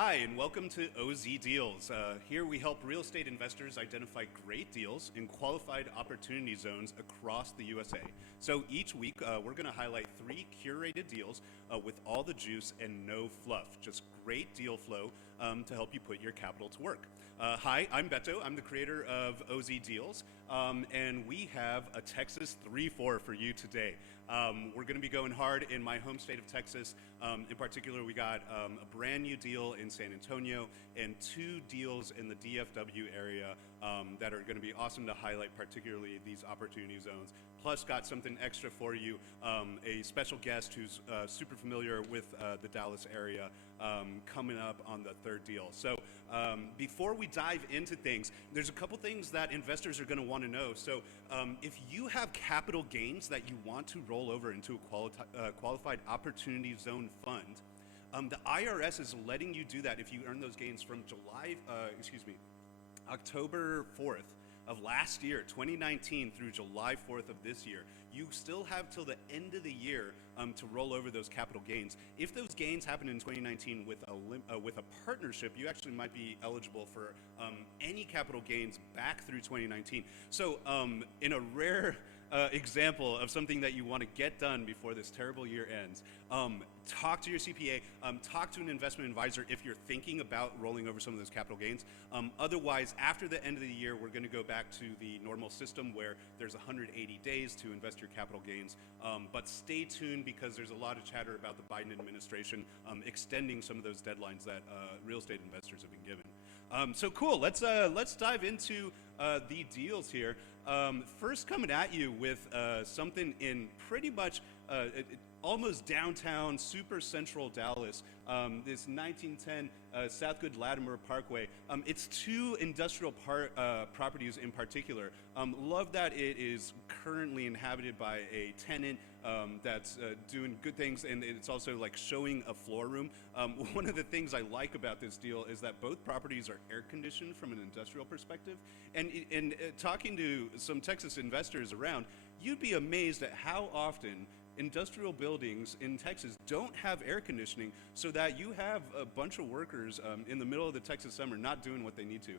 Hi, and welcome to OZDeals. Here we help real estate investors identify great deals in qualified opportunity zones across the USA. So each week, we're going to highlight 3 curated deals with all the juice and no fluff. Just great deal flow to help you put your capital to work. Hi, I'm Beto. I'm the creator of OZDeals, and we have a Texas 3-4 for you today. We're going to be going hard in my home state of Texas. In particular, we got a brand new deal in San Antonio and 2 deals in the DFW area that are going to be awesome to highlight, particularly these opportunity zones. Plus, got something extra for you, a special guest who's super familiar with the Dallas area coming up on the 3rd deal. So before we dive into things, there's a couple things that investors are going to want to know. So if you have capital gains that you want to roll over into a qualified opportunity zone fund, the IRS is letting you do that if you earn those gains from October 4th of last year, 2019, through July 4th of this year. You still have till the end of the year to roll over those capital gains. If those gains happen in 2019 with a partnership, you actually might be eligible for any capital gains back through 2019. So in a rare example of something that you want to get done before this terrible year ends, talk to your CPA, talk to an investment advisor if you're thinking about rolling over some of those capital gains. Otherwise, after the end of the year, we're going to go back to the normal system where there's 180 days to invest your capital gains. But stay tuned because there's a lot of chatter about the Biden administration extending some of those deadlines that real estate investors have been given. So cool, let's dive into the deals here. First, coming at you with something in pretty much almost downtown, super central Dallas, this 1910 South Good Latimer Parkway. It's 2 industrial properties in particular. Love that it is currently inhabited by a tenant that's doing good things, and it's also like showing a floor room. One of the things I like about this deal is that both properties are air conditioned from an industrial perspective, and talking to some Texas investors around, you'd be amazed at how often industrial buildings in Texas don't have air conditioning, so that you have a bunch of workers in the middle of the Texas summer not doing what they need to,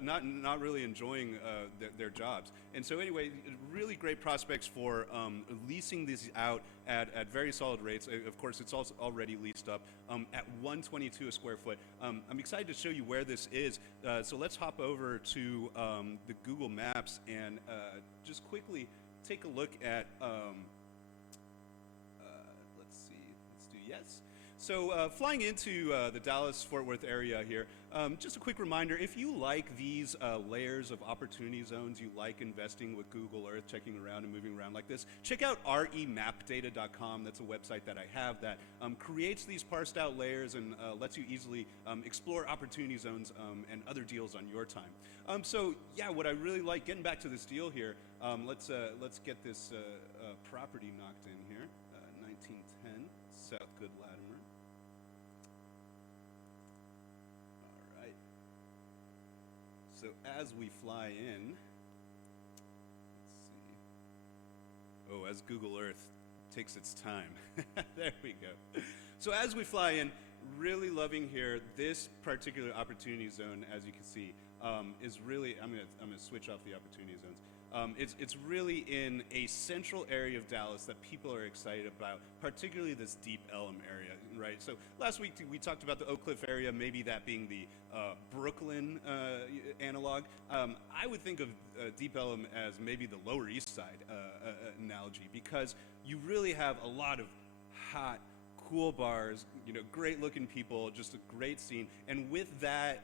not really enjoying their jobs. And so anyway, really great prospects for leasing these out at very solid rates. Of course, it's also already leased up at $122 a square foot. I'm excited to show you where this is. So let's hop over to the Google Maps and just quickly take a look at yes. So flying into the Dallas-Fort Worth area here, just a quick reminder, if you like these layers of opportunity zones, you like investing with Google Earth, checking around and moving around like this, check out remapdata.com. That's a website that I have that creates these parsed out layers and lets you easily explore opportunity zones and other deals on your time. So yeah, what I really like, getting back to this deal here, let's get this property knocked in here, 1910. South Good Latimer. All right. So as we fly in, let's see. Oh, as Google Earth takes its time. There we go. So as we fly in, really loving here, this particular opportunity zone, as you can see, is really, I'm gonna switch off the opportunity zones. It's really in a central area of Dallas that people are excited about, particularly this Deep Ellum area, right? So last week we talked about the Oak Cliff area, maybe that being the Brooklyn analog. I would think of Deep Ellum as maybe the Lower East Side analogy, because you really have a lot of hot, cool bars, great looking people, just a great scene. And with that,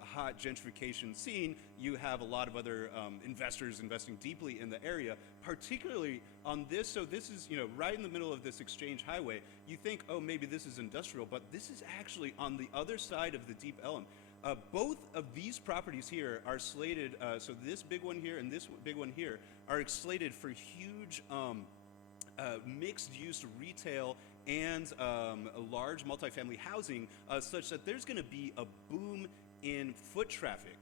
hot gentrification scene, you have a lot of other investors investing deeply in the area, particularly on this. So this is, right in the middle of this exchange highway. You think, oh, maybe this is industrial, but this is actually on the other side of the Deep Ellum. Both of these properties here are slated, so this big one here and this big one here are slated for huge mixed-use retail and a large multifamily housing, such that there's going to be a boom in foot traffic.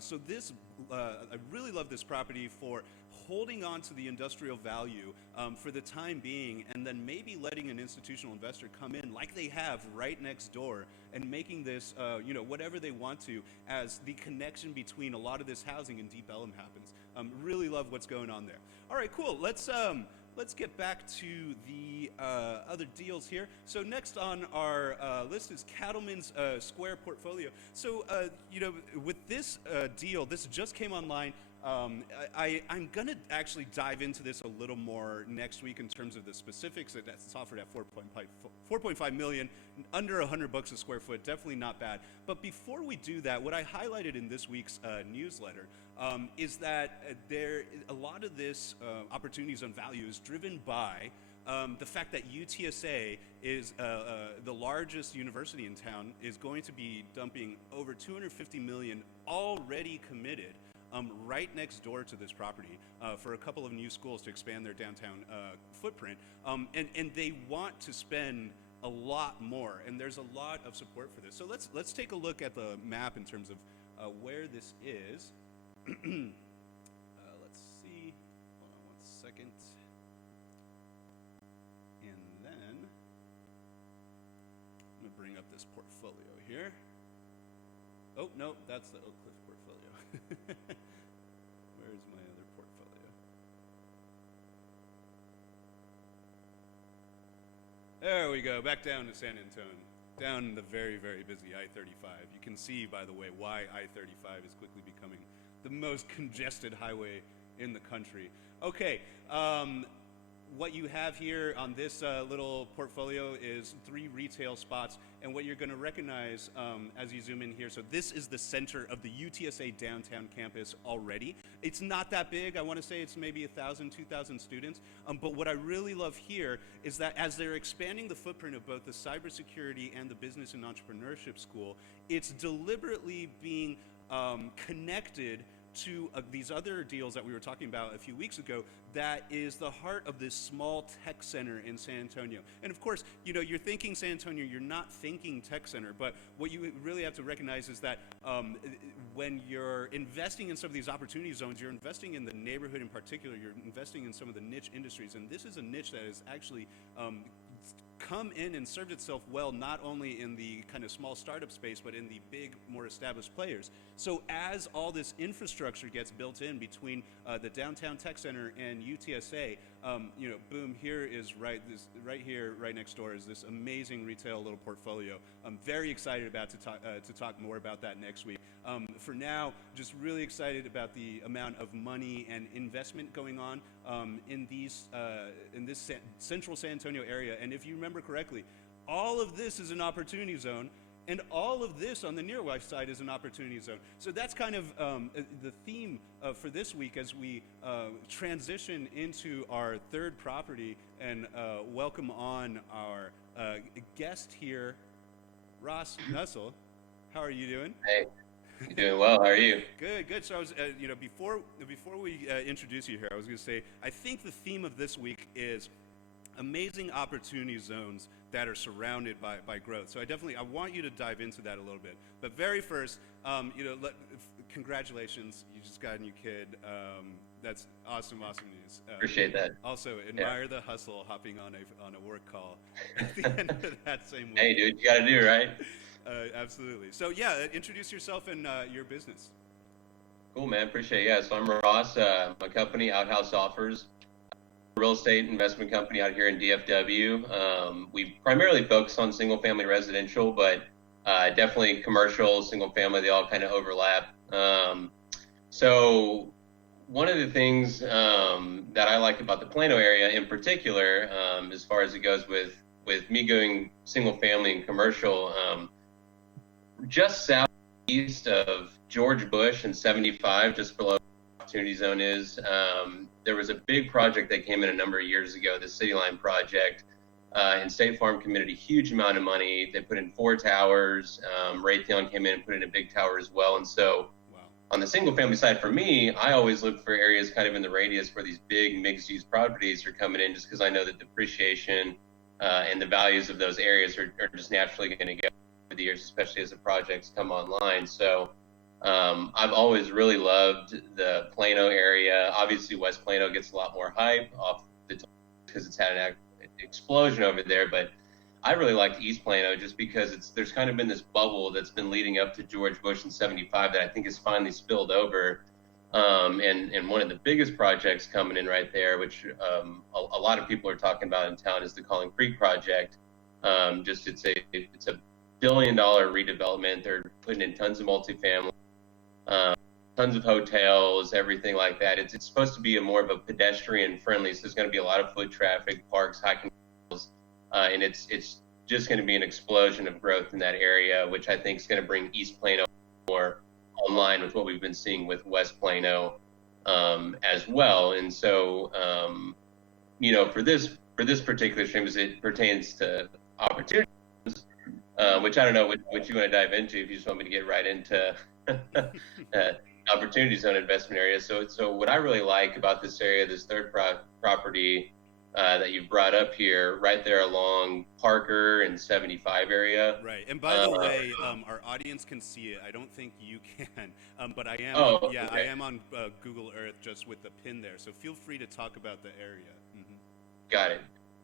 So this, I really love this property for holding on to the industrial value for the time being, and then maybe letting an institutional investor come in like they have right next door and making this, whatever they want to, as the connection between a lot of this housing and Deep Ellum happens. Really love what's going on there. All right, cool. Let's get back to the other deals here. So next on our list is Cattleman's Square portfolio. So, with this deal, this just came online. I'm going to actually dive into this a little more next week in terms of the specifics. It's offered at 4.5 million, under $100 a square foot, definitely not bad. But before we do that, what I highlighted in this week's newsletter is that a lot of this opportunity zone value is driven by the fact that UTSA is the largest university in town, is going to be dumping over 250 million already committed right next door to this property for a couple of new schools to expand their downtown footprint. And they want to spend a lot more, and there's a lot of support for this. So let's take a look at the map in terms of where this is. Let's see. Hold on one second. And then I'm going to bring up this portfolio here. Oh, no, that's the Oak Cliff portfolio. Where's my other portfolio? There we go, back down to San Antonio. Down the very, very busy I-35. You can see, by the way, why I-35 is quickly becoming the most congested highway in the country. Okay, what you have here on this little portfolio is 3 retail spots, and what you're going to recognize as you zoom in here, so this is the center of the UTSA downtown campus already. It's not that big. I want to say it's maybe 1,000, 2,000 students, but what I really love here is that as they're expanding the footprint of both the cybersecurity and the business and entrepreneurship school, it's deliberately being connected to these other deals that we were talking about a few weeks ago. That is the heart of this small tech center in San Antonio. And of course, you're thinking San Antonio, you're not thinking tech center, but what you really have to recognize is that when you're investing in some of these opportunity zones, you're investing in the neighborhood in particular, you're investing in some of the niche industries, and this is a niche that is actually come in and served itself well, not only in the kind of small startup space, but in the big, more established players. So as all this infrastructure gets built in between the downtown tech center and UTSA, boom, here is right here, right next door is this amazing retail little portfolio. I'm very excited about to talk more about that next week. For now, just really excited about the amount of money and investment going on in this central San Antonio area. And if you remember correctly, all of this is an opportunity zone, and all of this on the near west side is an opportunity zone. So that's kind of the theme for this week as we transition into our third property and welcome on our guest here, Ross Nussle. How are you doing? Hey, you doing well? How are you? Good. So I was, before we introduce you here, I was going to say, I think the theme of this week is amazing opportunity zones that are surrounded by growth. So I want you to dive into that a little bit. But very first, congratulations, you just got a new kid. That's awesome news. Appreciate that. Also, admire the hustle hopping on a work call at the end of that same week. Hey, dude, you got to do, right? Absolutely. So yeah, introduce yourself and your business. Cool, man. Appreciate it. Yeah, so I'm Ross. My company, Outhouse Offers, a real estate investment company out here in DFW. We primarily focus on single-family residential, but definitely commercial, single-family, they all kind of overlap. So one of the things that I like about the Plano area in particular, as far as it goes with me going single-family and commercial, just southeast of George Bush and 75, just below the opportunity zone is, there was a big project that came in a number of years ago, the City Line project, and State Farm committed a huge amount of money. They put in 4 towers. Raytheon came in and put in a big tower as well. And so on the single family side for me, I always look for areas kind of in the radius where these big mixed use properties are coming in, just because I know that depreciation and the values of those areas are just naturally going to go over the years, especially as the projects come online. So I've always really loved the Plano area. Obviously, West Plano gets a lot more hype off the because it's had an explosion over there, but I really liked East Plano just because there's kind of been this bubble that's been leading up to George Bush in '75 that I think has finally spilled over. And one of the biggest projects coming in right there, which a lot of people are talking about in town, is the Calling Creek project. It's a $1 billion redevelopment. They're putting in tons of multifamily, tons of hotels, everything like that. It's supposed to be more of a pedestrian friendly. So there's going to be a lot of foot traffic, parks, hiking trails, and it's just going to be an explosion of growth in that area, which I think is going to bring East Plano more online with what we've been seeing with West Plano as well. And so, for this particular stream, as it pertains to opportunities, which I don't know what you want to dive into, if you just want me to get right into opportunity zone investment areas. So what I really like about this area, this third property that you've brought up here, right there along Parker and 75 area. Right. And by the way, our audience can see it. I don't think you can, but I am. Okay. I am on Google Earth just with the pin there. So feel free to talk about the area. Mm-hmm.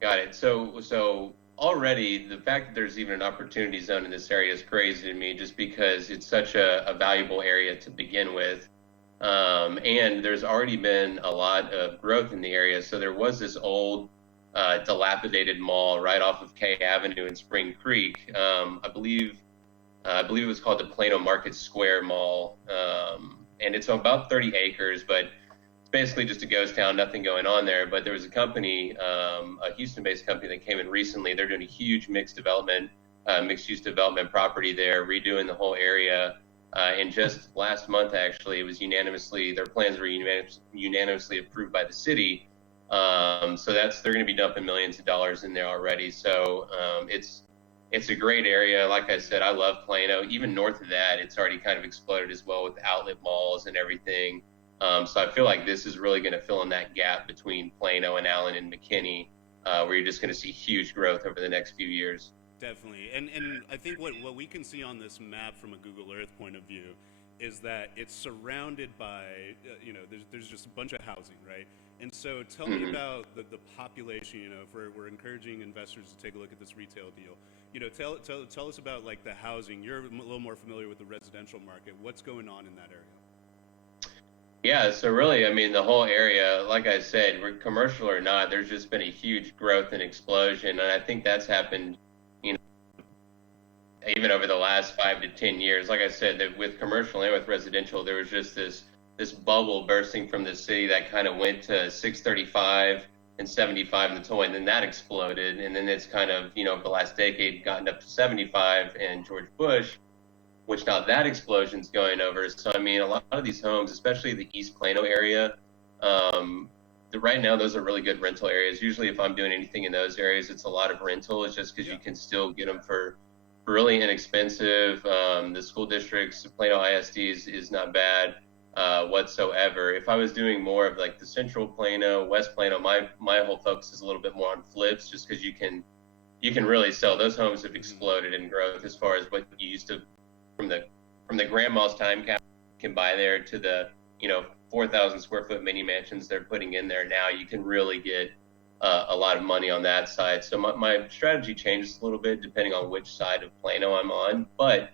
Got it. So already the fact that there's even an opportunity zone in this area is crazy to me, just because it's such a valuable area to begin with. And there's already been a lot of growth in the area. So there was this old dilapidated mall right off of K Avenue in Spring Creek. I believe it was called the Plano Market Square Mall. And it's about 30 acres, but it's basically just a ghost town, nothing going on there. But there was a company, a Houston-based company that came in recently. They're doing a huge mixed-use development property there, redoing the whole area. And just last month, actually, it was their plans were unanimously approved by the city. So they're going to be dumping millions of dollars in there already. So it's a great area. Like I said, I love Plano. Even north of that, it's already kind of exploded as well with outlet malls and everything. So I feel like this is really going to fill in that gap between Plano and Allen and McKinney, where you're just going to see huge growth over the next few years. Definitely. And I think what we can see on this map from a Google Earth point of view is that it's surrounded by, there's just a bunch of housing, right? And so tell me about the population, if we're encouraging investors to take a look at this retail deal. Tell us about like the housing. You're a little more familiar with the residential market. What's going on in that area? Yeah, so really, I mean, the whole area, like I said, commercial or not, there's just been a huge growth and explosion. And I think that's happened, even over the last 5 to 10 years. Like I said, that with commercial and with residential, there was just this bubble bursting from the city that kind of went to 635 and 75 in the total, and then that exploded. And then it's kind of, over the last decade gotten up to 75 and George Bush, which now that explosion's going over. So, I mean, a lot of these homes, especially the East Plano area, right now, those are really good rental areas. Usually if I'm doing anything in those areas, it's a lot of rental. It's just because you can still get them for really inexpensive. The school districts, Plano ISD is not bad whatsoever. If I was doing more of like the Central Plano, West Plano, my whole focus is a little bit more on flips, just because you can really sell. Those homes have exploded in growth as far as what you used to, from the grandma's time cap can buy there to the 4,000 square foot mini mansions they're putting in there now. You can really get a lot of money on that side. So my strategy changes a little bit depending on which side of Plano I'm on. But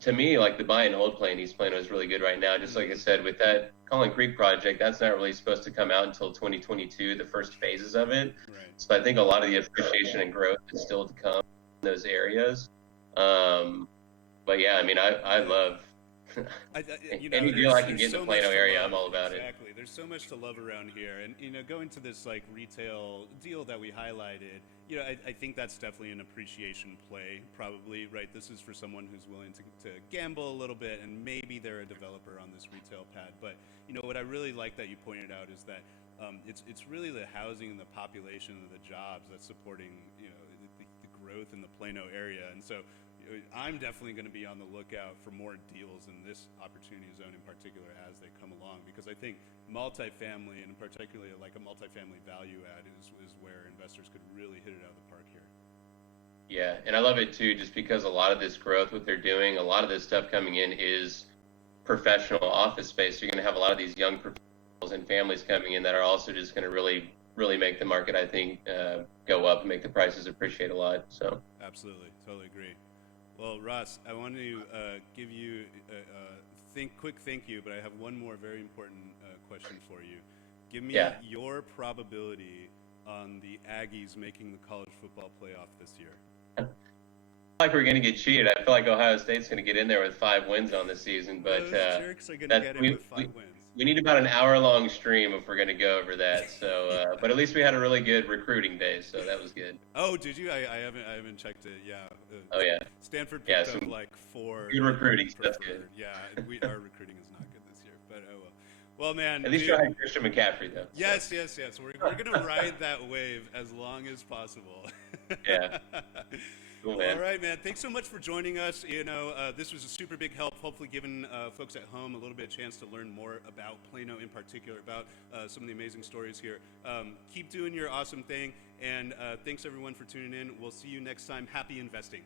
to me, like the buy and hold play in East Plano is really good right now. Just like I said, with that Calling Creek project, that's not really supposed to come out until 2022, the first phases of it. Right. So I think a lot of the appreciation and growth is still to come in those areas. But yeah, I mean, I love any deal I can get in the Plano area, I'm all about it. Exactly. There's so much to love around here. And, going to this like retail deal that we highlighted, I think that's definitely an appreciation play, probably, right? This is for someone who's willing to gamble a little bit, and maybe they're a developer on this retail pad. But, what I really like that you pointed out is that it's really the housing and the population and the jobs that's supporting, the growth in the Plano area. And so I'm definitely going to be on the lookout for more deals in this opportunity zone in particular as they come along, because I think multifamily, and particularly like a multifamily value add, is where investors could really hit it out of the park here. Yeah, and I love it too, just because a lot of this growth, what they're doing, a lot of this stuff coming in is professional office space. You're going to have a lot of these young professionals and families coming in that are also just going to really, really make the market, I think, go up and make the prices appreciate a lot. So Absolutely, totally agree. Well, Ross, I want to give you a quick thank you, but I have one more very important question for you. Give me yeah, your probability on the Aggies making the college football playoff this year. I feel like we're going to get cheated. I feel like Ohio State's going to get in there with 5 wins on this season, but Those jerks are going to get in with 5 wins. we need about an hour-long stream if we're going to go over that. So, but at least we had a really good recruiting day, so that was good. Oh, did you? I haven't checked it. Yeah. Oh yeah. Stanford picked up some like 4. good recruiting. So that's good. Yeah, our recruiting is not good this year, but oh well. Well, man. At least you had Christian McCaffrey, though. Yes, yes, yes. We're gonna ride that wave as long as possible. Yeah. Cool, man. All right, man. Thanks so much for joining us. This was a super big help, hopefully giving folks at home a little bit of chance to learn more about Plano in particular, about some of the amazing stories here. Keep doing your awesome thing, and thanks everyone for tuning in. We'll see you next time. Happy investing.